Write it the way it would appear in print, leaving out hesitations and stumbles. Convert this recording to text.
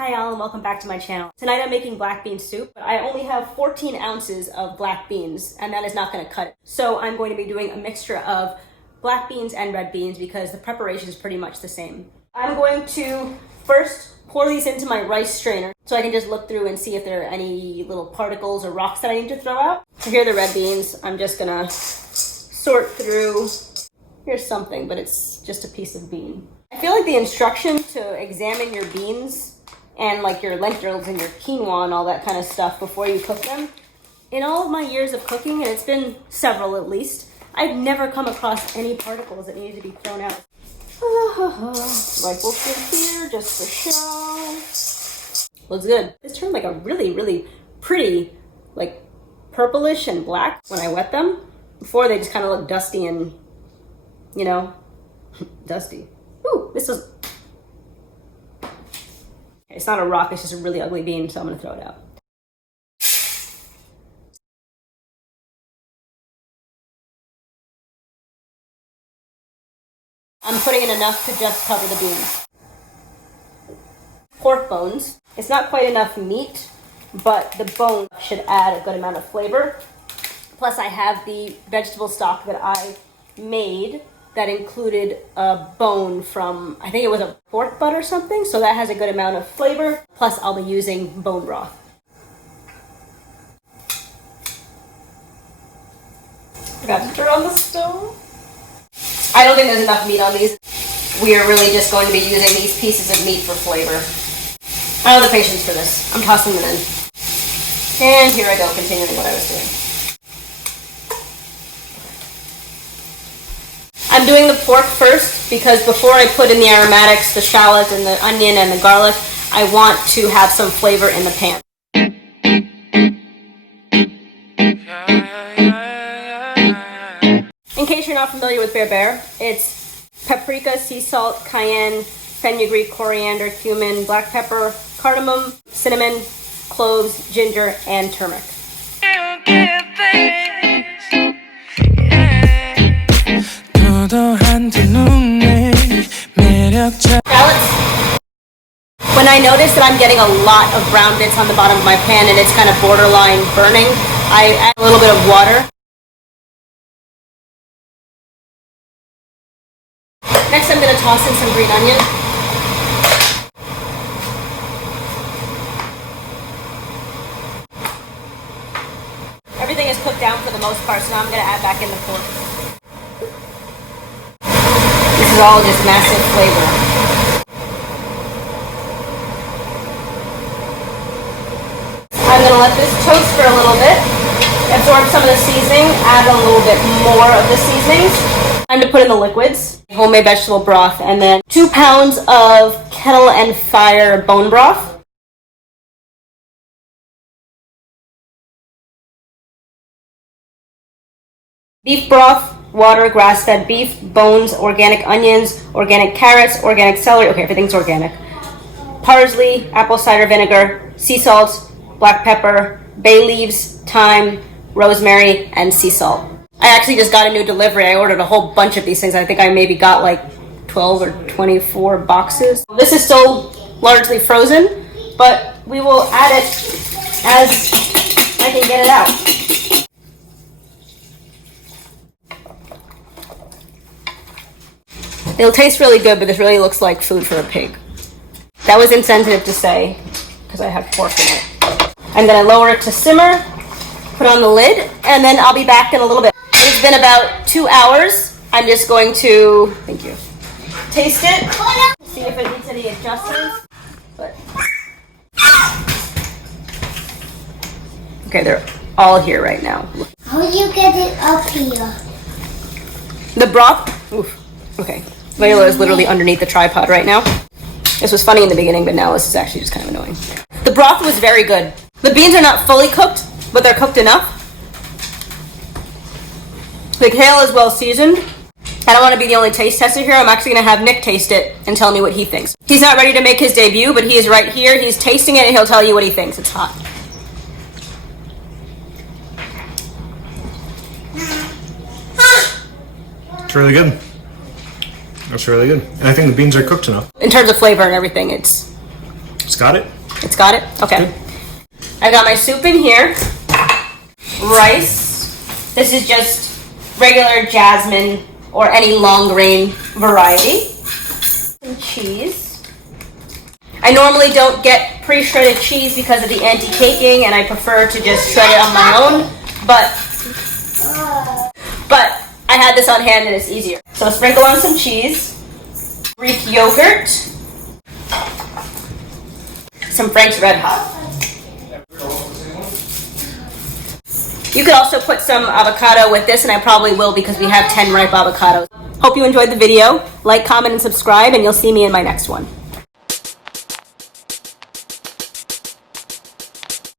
Hi y'all and welcome back to my channel. Tonight I'm making black bean soup, but I only have 14 ounces of black beans and that is not going to cut it. So I'm going to be doing a mixture of black beans and red beans because the preparation is pretty much the same. I'm going to first pour these into my rice strainer so I can just look through and see if there are any little particles or rocks that I need to throw out. So here are the red beans. I'm just gonna sort through. Here's something, but it's just a piece of bean. I feel like the instruction to examine your beans and like your lentils and your quinoa and all that kind of stuff before you cook them. In all of my years of cooking, and it's been several at least, I've never come across any particles that needed to be thrown out. Rifle through here just for show. Looks good. This turned like a really pretty, like purplish and black when I wet them. Before they just kind of look dusty and, you know, dusty. Ooh, this is... It's not a rock, it's just a really ugly bean, so I'm gonna throw it out. I'm putting in enough to just cover the beans. Pork bones. It's not quite enough meat, but the bone should add a good amount of flavor. Plus I have the vegetable stock that I made that included a bone from, I think it was a pork butt or something, so that has a good amount of flavor. Plus I'll be using bone broth. Forgot to turn on the stove. I don't think there's enough meat on these. We are really just going to be using these pieces of meat for flavor. I don't have the patience for this. I'm tossing them in. And here I go, continuing what I was doing. I'm doing the pork first because before I put in the aromatics, the shallot and the onion and the garlic, I want to have some flavor in the pan. In case you're not familiar with bebere, it's paprika, sea salt, cayenne, fenugreek, coriander, cumin, black pepper, cardamom, cinnamon, cloves, ginger, and turmeric. When I notice that I'm getting a lot of brown bits on the bottom of my pan and it's kind of borderline burning, I add a little bit of water. Next I'm going to toss in some green onion. Everything is cooked down for the most part, so now I'm going to add back in the pork. This is all just massive flavor. I'm going to let this toast for a little bit, absorb some of the seasoning, add a little bit more of the seasonings. Time to put in the liquids, homemade vegetable broth, and then 2 pounds of kettle and fire bone broth. Beef broth, water, grass-fed beef, bones, organic onions, organic carrots, organic celery. Okay, everything's organic. Parsley, apple cider vinegar, sea salt, black pepper, bay leaves, thyme, rosemary, and sea salt. I actually just got a new delivery. I ordered a whole bunch of these things. I think I maybe got like 12 or 24 boxes. This is still largely frozen, but we will add it as I can get it out. It'll taste really good, but this really looks like food for a pig. That was insensitive to say because I have pork in it. I'm going to lower it to simmer, put on the lid, and then I'll be back in a little bit. It's been about 2 hours. I'm just going to, thank you, taste it, see if it needs any adjustments. But okay, they're all here right now. How do you get it up here? The broth, oof, okay. Layla is literally underneath the tripod right now. This was funny in the beginning, but now this is actually just kind of annoying. The broth was very good. The beans are not fully cooked, but they're cooked enough. The kale is well seasoned. I don't want to be the only taste tester here. I'm actually going to have Nick taste it and tell me what he thinks. He's not ready to make his debut, but he is right here. He's tasting it and he'll tell you what he thinks. It's hot. It's really good. That's really good. And I think the beans are cooked enough. In terms of flavor and everything, it's It's got it? It's got it? Okay. Good. I got my soup in here. Rice. This is just regular jasmine or any long grain variety. Some cheese. I normally don't get pre-shredded cheese because of the anti-caking, and I prefer to just shred it on my own, but I had this on hand and it's easier. So sprinkle on some cheese, Greek yogurt, some Frank's Red Hot. You could also put some avocado with this, and I probably will because we have 10 ripe avocados. Hope you enjoyed the video. Like, comment, and subscribe, and you'll see me in my next one.